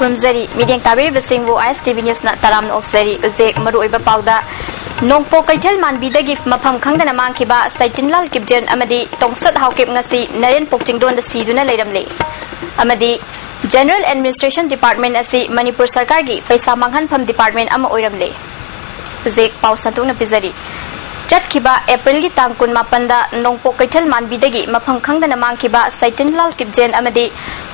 खुरमजरी medium ताबीबसिंगबु ISTV news ना तराम ओक्सरी उजेक मरुइबा पाउदा नोंगपो कैथेल मानबीदगी मफम खंगदना मांगखिबा सैटिनलाल किपजेन अमदी तोंगसत हाउकेप ngasi नरेन पोक्चिंगदोन द सीदुना लेरमले अमदी जनरल एडमिनिस्ट्रेशन डिपार्टमेंट असि मणिपुर सरकार की पैसा मांगहनफम डिपार्टमेंट अमा ओइरमले उजेक पाउ संतुना पिजरी चटखिबा अप्रैल की तांग 19 नोंगपो कैथेल मानबीदगी मफम खंगदना मांगखिबा सैटिनलाल किपजेन अमदी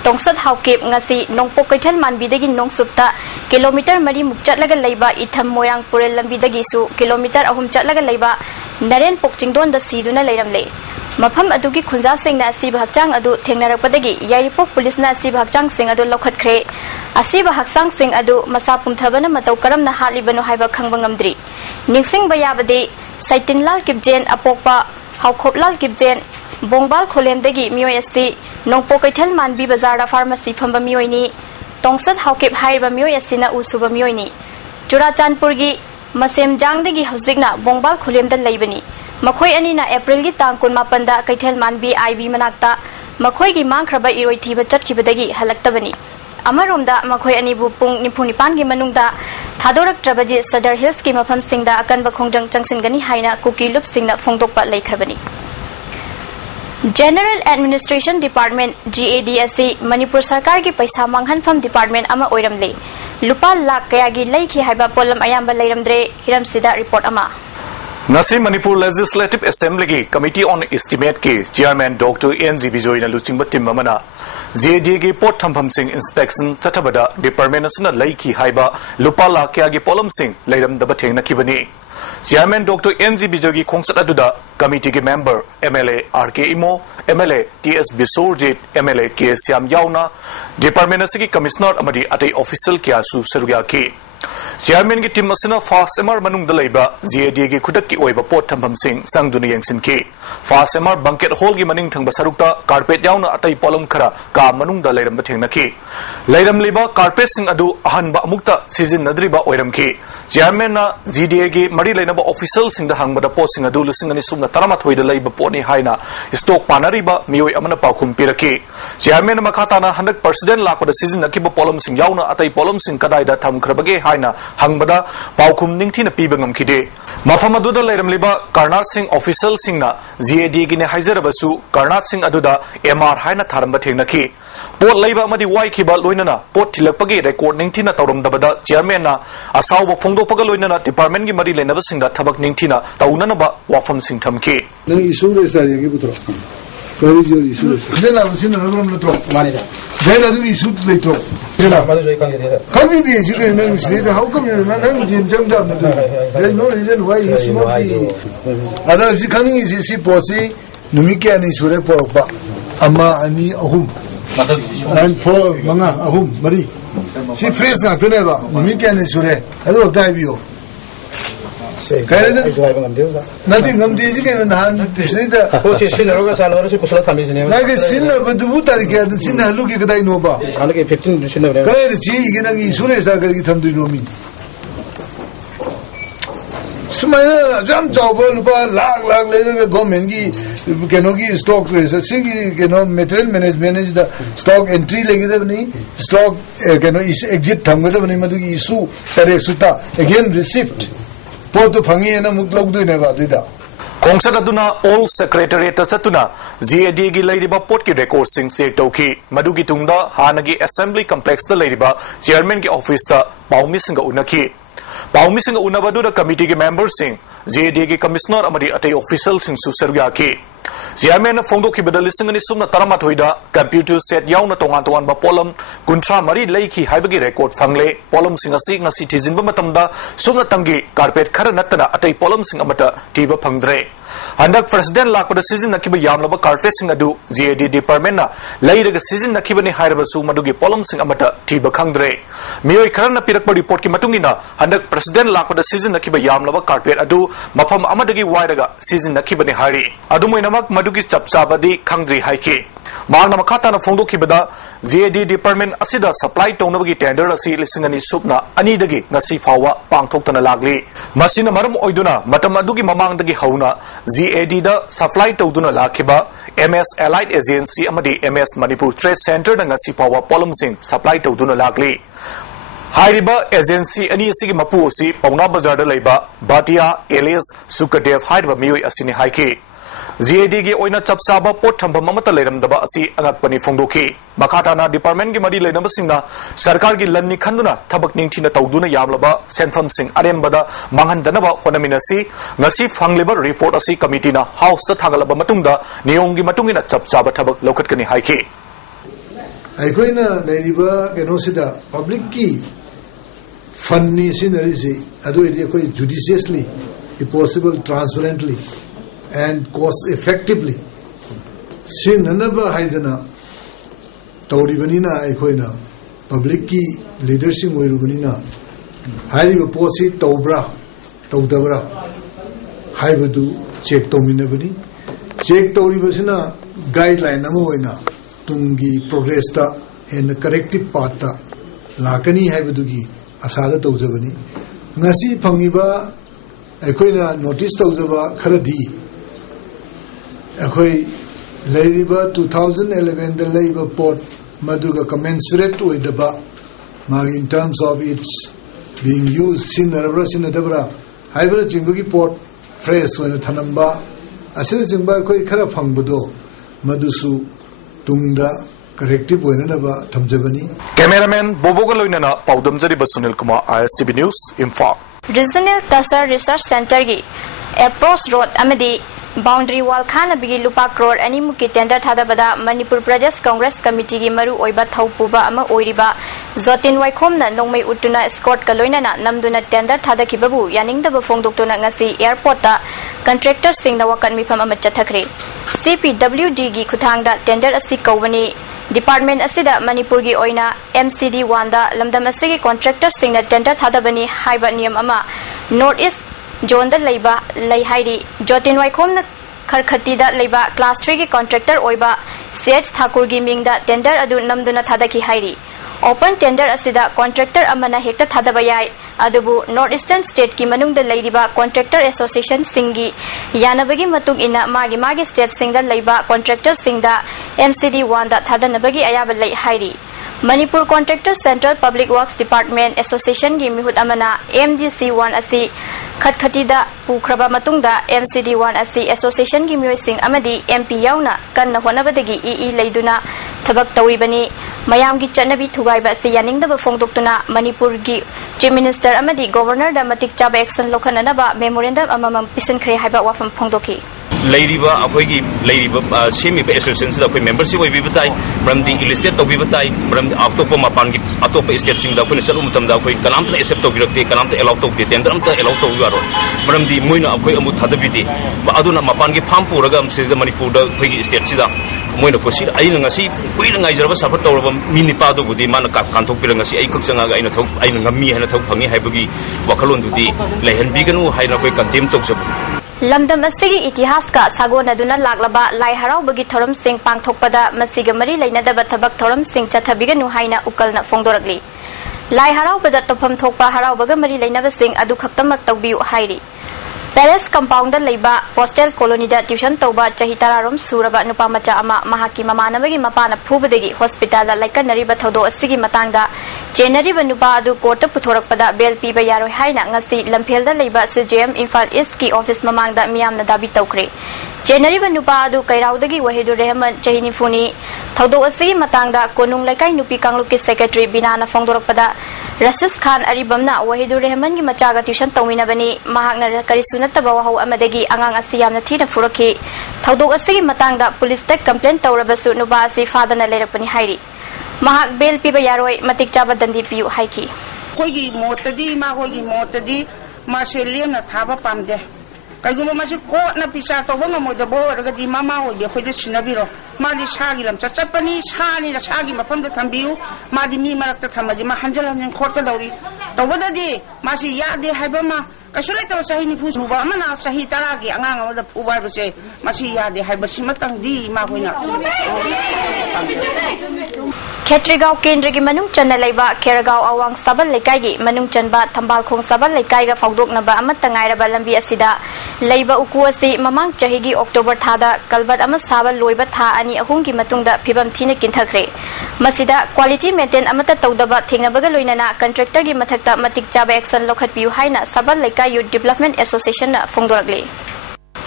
तोंगसत हाउकेप ngasi नोंगपो कैथेल मानबीदगी नोंगसुप्ता किलोमीटर 3 मुक चटलगा लैबा इथम मोयांग पुरेल लंबीदगी सु किलोमीटर 3 चटलगा लैबा नरेन पोक्चिंगदोन द सीदुना लेरमले मफम अदुगी खुंजा सिंह ना असीब हक्चांग अदु थेंगनरपदगी यारिपोक पुलिस ना असीब हक्चांग सिंह अदु लौखतख्रे असीब हक्चांग सिंह अदु मसा पुंथबना मतौ करमना हालिबनो हाइबा खंगबा ngamdri निंगसिंग बयाबदे सैटिनलाल किपजेन अपोकपा हाउखोपलाल किपजेन बोंगबाल खोलेंदगी मियोय असि नोंगपो कैथेल मानबी बाजार फार्मेसी फंबा मियोयनी तोंगसत हाउकेप हाइबा मियोय असिना उसुबा मियोयनी चुराचांदपुरगी मसेमजांगदगी हौजिकना बोंगबाल खोलेमदा लैबनी मखोय अनीना अप्रैल की तांग 19 कैथेल मानबी आईबी मनाक्ता मखोय की मांगख्रबा इरोयथीबा चटखिबदगी हलक्तबनी अमरोमदा मखोय अनीबु पुंग 9 की मनुंगदा थादोरक्त्रबदि सदर हिल्स की मफम सिंगदा अकनबा खोंजंग चंगसिनगनी हाइना कुकी लुप सिंगना फोंदोकपा लैख्रबनी जनरल एडमिनिस्ट्रेशन डिपार्टमेंट GAD असि मणिपुर सरकार की पैसा मांगहनफम डिपार्टमेंट अमा ओइरमले लुपा लाख कयागी लैखि हाइबा पोलम अयाम्बा लैरमद्रे हिरमसिदा रिपोर्ट अमा Nasi Manipur Legislative Assembly की Committee on Estimate के Chairman Dr. N.G. Bijoy na luching batim mamana JD के पोट थम्फम सिंह inspection चटबदा डिपार्टमेंट असना लैखि हाइबा लुपा लाख कयागी पोलम सिंह लैरमदबा थेंगनखिबनी Chairman Dr. N.G. Bijoy की खोंगसत अदुदा कमिटी के member MLA R.K. Imo, MLA T.S. Bisorjit, MLA K. Syam Yauna, department असकी कमिश्नर अमदी अतै ऑफिशियल क्यासु सरुया की चेयरमैन की टीम असना फास्ट एमआर मनुंग दलैबा JD की खुदक की ओइबा पोट थम्फम सिंह संगदुना यंगसिन की फास्ट एमआर बंकेट हॉल की मनिंग थंगबा सरुकता कारपेट याउना अतै पोलम खरा का मनुंग द लैरम थेंगनखी लैरमलिबा कारपेट सिंह अदु अहनबा अमुक्ता सिजिनद्रिबा ओइरमखी चेयरमैन ना GDA की मरी लेनबा ऑफिशियल सिंह द हंगबदा पोस्ट सिंह अदु लुसिंगनि सुमना तरामाथोय द लैबा पोनी हाइना स्टॉक पानरिबा मियोय अमना पाखुम पिरखी चेयरमैन मखाताना 100% लाखबदा सिजिनखिबा पोलम सिंह याउना अतै पोलम सिंह कदाइदा थमख्रबगे हाइना हंगबदा पाउखुम निंगथिना पीबा ngamkhide मफम अदुदा लैरमलिबा कर्नाट सिंह ऑफिशियल सिंहना GAD की ने हाइजरबसु कर्नाट सिंह अदुदा MR हाइना थारमबा थेंगनखी पोट लैबा अमदी वाइखिबा लोइनना पोट थिलकपगे रेकॉर्ड निंगथिना तौरमदबदा चेयरमैन ना असाउबा फोंदोपगा लोइनना डिपार्टमेंट की मरी लेनबसिंगदा थबक निंगथिना तौननबा वाफम सिंह थमखी नंग इशू रेसारी की पुत्रो करी जो इशू देना मसिन नगरम लतो मानेदा देना दु इशू लेतो देना माने जोई कांगे दे इशू के नंग से हाउ कम नंग जिन Jangda there is no reason why you should not be ada ji coming is isi posi numike ani sure porpa amma ani ahum and for manga ahum mari si phrase na tune ba numike ani sure ado dai biyo kayena nothing ngam di ji ke na han sida ko si sinaroga salwara si kusala thami jine na ke sinna budu tarike adu sinna halu ke kadai no ba ana ke 15 sinna kayena ji igena gi sure sa kar gi thamdu no mi सुमाइना जम जाओ लुपा लाख लेने government की केनो की stock सिंगी केनो material management is the stock entry लेगे दे नहीं stock केनो एग्जिट थंगे दे नहीं मदु की इशू करे सुता अगेन रिसिप्ट पोत फंगी ना मुक लोग दुने बा दिदा खोंगसत अदुना ऑल सेक्रेटरीट चतुना JD की लैरिबा पोट की रेकॉर्ड सिंह चेक तौखी मदु की तुंगदा हानगी असेंबली कॉम्प्लेक्स द लैरिबा चेयरमैन की ऑफिस ता पाउमी सिंह उनखी पाउमी सिंह उनबदुदा कमिटी के मेंबर सिंह JD की कमिश्नर अमदी अतै ऑफिशियल सिंह सुसरुया की चेयरमैन फोंदोखिबदा लिसिंगनि सुमना तरामाथोइदा कंप्यूटर सेट याउना तोंगान पोलम 13 लैखि हाइबगी रेकॉर्ड फंगले पोलम सिंह असि ngasi थिजिनबा मतमदा सुमना तंगी कारपेट खर नत्तना अतै पोलम सिंह अमता टीबा फंगद्रे हंदक प्रेसिडेंट लाकबदा सीजन नखिबा यामलबा कारपेट सिंह अदु JD डिपार्टमेंट ना लैरगा सीजन नखिबनि हाइरबसु मदुगी पोलम सिंह अमता टीबा खंगद्रे मियोय खरना पिरकबा रिपोर्ट की मतुंगिना हंदक प्रेसिडेंट लाकबदा सीजन नखिबा यामलबा कारपेट अदु मफम अमदगी वाइरगा सीजन नखिबनि हाइरि अदुमोइना गिदमक मदुगी चपचाबदी खंगद्री हाइकी मांगना मखाताना फोंदोखिबदा JD डिपार्टमेंट असिदा सप्लाई तौनबगी टेंडर असि लिसिंगनी सुपना अनिदगी ngasi फावा पांगथोक्तना लागली मसिना मरम ओइदुना मतम अदुगी ममांगदगी हौना JAD दा supply तौदुना लाखिबा MS Allied Agency amadi MS Manipur Trade Center da ngasi फावा पोलमसिंग सप्लाई तौदुना लागली हाइरिबा एजेंसी अनि असि मपु असि पौना बाजार दा लैबा बाटिया एलियस सुकदेव हाइरिबा मियोय असिनि हाइकी JAD गी ओइना चपचाबा पोट थंबम अमता लेरमदबा असि अंगकपनि फोंदोखि मखाताना डिपार्टमेंट गी मरी लेनबसिंगना सरकार गी लन्नी खंदुना थबक निंगथिना तौदुना यामलबा सेनफमसिंग अरेमबदा मांगहनदनबा होनमिनसि ngasi फंगलेबा रिपोर्ट असि कमिटीना हाउस ता थागलबा मतुंगदा नियमगी मतुंगिना चपचाबा थबक लौखटकनि हाइखि अखोइना लेरिबा केनोसिदा पब्लिक की फन्नी सिनरिसि अदुइदि अखोइ judiciously if possible transparently and cost effectively sinanaba haidana tawribanina aikoina public ki leadership oirubanina hairiba potsi tawbra tawdabra haibadu check tawminabani check tawribasina guideline ama oina tungi progress ta and corrective path ta lakani haibadugi asada tawjabani ngasi phangiba aikoina notice tawjaba kharadi अखोई लेरिबा 2011 द लेबा पोर्ट मदुगा commensurate ओइदबा माग in terms of its being used sinadabra हाइबरा चिंगबगी पोर्ट फ्रेश ओइना थनंबा असिर चिंगबा अखोई खरा फंगबदो मदुसु तुंगदा करेक्टिव ओइननबा थमजबनी कैमरामैन बोबोगा लोइनना पाउदमजरी Sunil Kumar ISTV news Imphal regional tasar research center की अप्रोच रोड अमदी बाउंड्री वाल खाना बिगी लुपा करोड़ अनिमुकी टेंडर थादबदा मणिपुर प्रदेश कांग्रेस कमिटी की मरु ओइबा थौपुबा अमा ओइरिबा जोतिन वाइखोमना नोंमै उट्टुना स्कॉट का लोइनाना नमदुना टेंडर थादखिबबु यानिंगदब फोंदोक्तुना ngasi एयरपोर्ट ता कंट्रैक्टर सिंगना वकन मिफम अमा चथखरे CPWD की खुथांगदा टेंडर असि कौबनी डिपार्टमेंट असिदा मणिपुर की ओइना MCD1 दा लमदम असिगी कॉन्ट्रैक्टर सिंगना टेंडर थादबनी हाइबा नियम अमा नॉर्थ ईस्ट जोन दा लैबा लैहाइरी जोतिन वाइखोम न खरखती दा लैबा क्लास 3 की कॉन्ट्रैक्टर ओइबा CH ठाकुर की मिंगदा टेंडर अदु नमदुना थादखि हाइरी ओपन टेंडर असिदा कॉन्ट्रैक्टर अमना हेक्ता थादबा याय अदुबु नॉर्थ ईस्टर्न स्टेट की मनुंगदा लैरिबा कॉन्ट्रैक्टर एसोसिएशन सिंगी यानबगी मतुंग इना मागी स्टेट सिंगदा लैबा कॉन्ट्रैक्टर सिंगदा MCD1 दा थादनबगी अयाबा लै हाइरी Manipur contractor central public works department association की मिहुत अमना MGC1 असि खटखटीदा पुख्रबा मतुंगदा MCD1 असि एसोसिएशन की मियोइसिंग अमदी MP याउना कन्ना होनबदगी EE लैदुना थबक तौरिबनी मयाम की चन्नबी थुगाइबा असि यानिंगदब फोंदोक्तुना मणिपुर की चीफ मिनिस्टर अमदी गवर्नर दा मतिक चाबा एक्शन लोखननबा मेमोरेंडम अममम पिसनखरे हाइबा वाफम फोंदोखि लेरिबा अखोइगी लेरिबा सेमिबा एसोसिएशन से अखोइ मेंबरशिप ओइबिबा ताइ ब्रमदी इलिस्टेट तौबिबा ताइ ब्रम अक्टोपर मपान की अतोप स्टेट सिंग दा अखोइ चलु मतमदा अखोइ कलामता एक्सेप्ट तौबिरक्ते कलामता एलाउ तौदे टेंडर अमता एलाउ तौगारो ब्रमदी मोइना अखोइ अमु थादबिदि अदुना मपान की फार्म पुरगा सिदा मणिपुर दा अखोइगी स्टेट सिदा मोइना कोसि आइना ngasi कुइना ngaijरबा सफर तौरबा मिनिपादो बुदि माना कांथोक पिरंग ngasi ai खक्चंगा आइना थौ आइना ngami हाइना थौ फंगी हाइबगी वखलोन दुदि लैहनबिगनु हाइना कोइ कंटेम तौजब लमदम असिगी इतिहास का सागोनदुना लागलबा लाई हराउबगी थोरम सिंग पांगथोकपदा मसिग मरी लैनदब थबक थोरम सिंग चथबिगनु हाइना उकलना फोंदोरगली लाई हराउबदा तोफम थोकपा हराउबगा मरी लैनब सिंग अदु खक्तमक तौबियु हाइरी पैलेस कंपाउंड लेबा पोस्टल कॉलोनी दा ट्यूशन तौबा चही तरारोम सूरबा नुपा मचा अमा महाकी ममानबगी मपाना फुबदगी हॉस्पिटल लाइकनरीबा थौदो असिगी मतंगदा चेनरीबा नुपा अदु कोर्ट पुथोरकपदा बेल पीबा यारोय हाइना ngasi लम्फेलदा लेबा CJM इम्फाल ईस्ट की ऑफिस ममांगदा मियामना दाबी तौखरे चेनरीबा नुपा अदु कैराउदगी वहिदु रहमान चही निफुनी थौदो असिगी मतंगदा कोनुंग लैकाई नुपी कांगलुप की सेक्रेटरी बिनाना फोंदोरकपदा रशीद खान अरिबमना वहिदु रहमान की मचागा ट्यूशन तौमिनबनी महाकना करिसु नत्तबा वहौ अमदगी आंगांग असि यामना थीना फुरखि थौदोक असि मतंगदा पुलिस तक कंप्लेन तौरबसु नुपा असि फादना लेरपनी हाइरी महाक बेल पीबा यारोय मतिक चाबा दंदी पियु हाइखि कोइगी मोतदी मा होगी मोतदी मासे लेना थाबा पामदे Kaguma masih ko na pisa to bang mo da bo raga di mama o be khoide sinabiro madi shagi lam chachapani shani da shagi mapam da thambiu madi mi marak ta thamadi ma hanjalan ning khot ka dauri to wada di masi ya de haibama kasulai to sahi ni fusu ba mana sahi taragi angang da ubar ba se masi ya de haiba simatang di ma hoina Khetrigao Kendra gi manung channa leiba Keragao awang sabal lekai gi manung chanba thambal khong sabal lekai ga fogdok na ba amat tangai ra ba lambi asida leiba uku asi mamang chahi gi October thada kalbat ama sabal loiba tha ani ahung gi matungda phibam thina kinthakre masida quality maintain amata tawdaba thengna baga loinana contractor gi mathakta matik chaba action lokhat piu haina sabal lekai youth development association na phongdorakle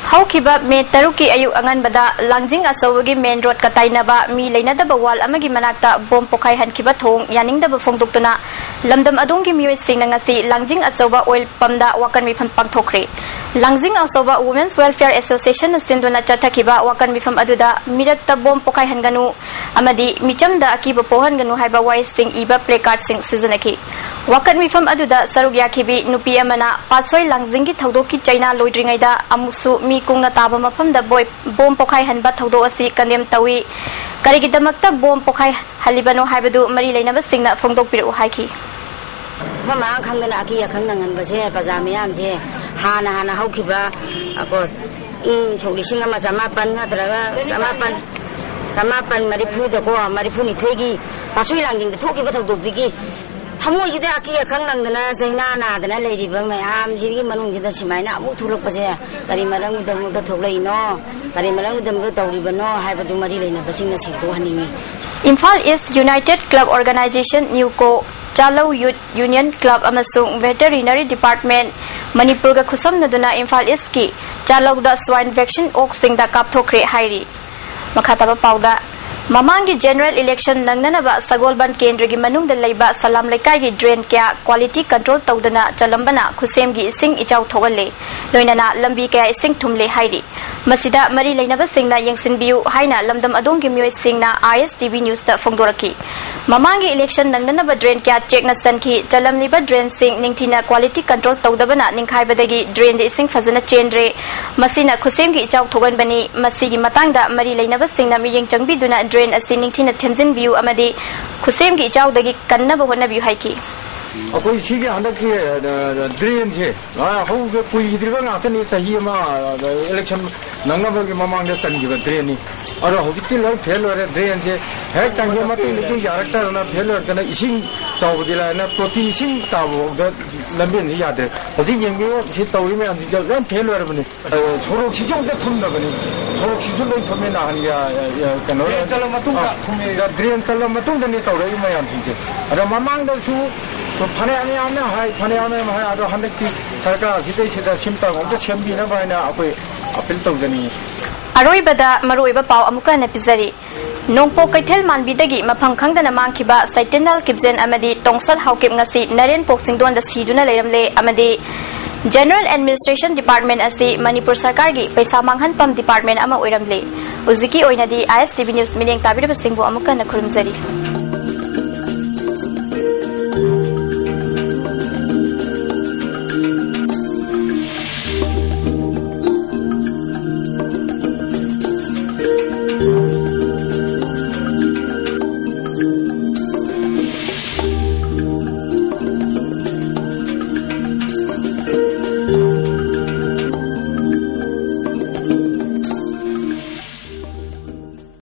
Haukiba me taruki ayu angan bada langjing asawagi main road katainaba mi leinadaba wal amagi manakta bom pokai hankiba thong yaningdaba phongdoktuna lamdam adunggi mioi singna ngasi langjing asawa oil pamda wakan mi pham pangthokre langjing asawa women's welfare association sinduna chathakiba wakan mi pham aduda mirakta bom pokai hanganu amadi michamda akiba pohan ganu haiba wai sing iba placard sing seasonaki wakan mi pham aduda saruk yakhibi nupi amana patsoi langjing gi thaudoki chaina loidringaida amusu mi kungna taba mafam da boy bom pokai hanba thaudo asi kandem tawi karigidamakta bom pokai halibano haibadu mari leinaba singna phongdok piru haiki mama khangdana aki khangna ngan base pajamiyam je hana haukiba ako choli singa ma jamapan nadraga jamapan maripu da ko maripu ni thegi pasui langjing da thoki ba thaudo digi Thamoi jida aki khanglang dana jaina na dana leiriba mayam jigi manung jida simaina amu thulok paje kari marang udam da thoklai no kari marang udam ga tawriba no haibadu mari leina pasingna sikto haningi Imphal East United Club Organization Newco Chalo Youth Union Club amasung Veterinary Department Manipur ga khusam naduna Imphal East ki Chalo da swine vaccine oxing da kapthokre hairi makhataba pauda Mamangi general election nangnanaba Sagolban Kendra gi manungda leiba Salam Lekai gi drain kya quality control tawdana chalambana khusem gi ising ichau thogalle loinana lambi kya ising thumle hairi masida mari leinaba singna yengsin biu haina lamdam adong gi mioi singna ISTV news ta phongdoraki Mamangi election nangnanaba drain kya check na sanki chalamliba drain sing ningthina quality control tawdabana ningkhai badagi drain de ising fazana chendre masina khusem gi ichau thogan bani masigi matangda mari leinaba singna miyeng changbi duna drain asi ningthina themjin biu amadi khusem gi ichau dagi kannaba hona biu haiki Aku sih anda ki drain je, aku ke pui dirba ngata ni sahi ma election nangna bagi mamang dia sangi ke drain ni. Ada hospital lain fail ada drain je, hek tangga mati ni yarakta na fail ada ising jauh di lah na proti ising tahu ada lambi ni ada. Tapi yang ni si tahu ni anda jalan fail ada bani. Sorok sisong dia thum dah bani. Sorok sisong dia thum ni nah ni ya kan orang. Jalan matung tak thum ni. Drain jalan matung dah ni tahu lagi macam ni. Ada mamang dah su 파네아니아나 하이 파네아나 하이 아도 한데키 सरकार जिते सिदा सिमता गंग सेमबि ना बायना अखोय appeal तौजनी अरोइबदा मरोइबा पाव अमुका नपिजरी नोंपो कैथेल मानबिदगी मफम खंगदना मांखिबा साइटेनल किबजेन अमदी तोंसल हाउकिब ngasi Naren पोक्सिंगदोन दा सीदुना लेरमले अमदी general administration department असि मणिपुर सरकार गी पैसा मांगहन पम डिपार्टमेंट अमा ओइरमले उजिकी ओइनादी ISTV न्यूज मिनेंग ताबिरबा सिंगबो अमुका न खुरुमजरी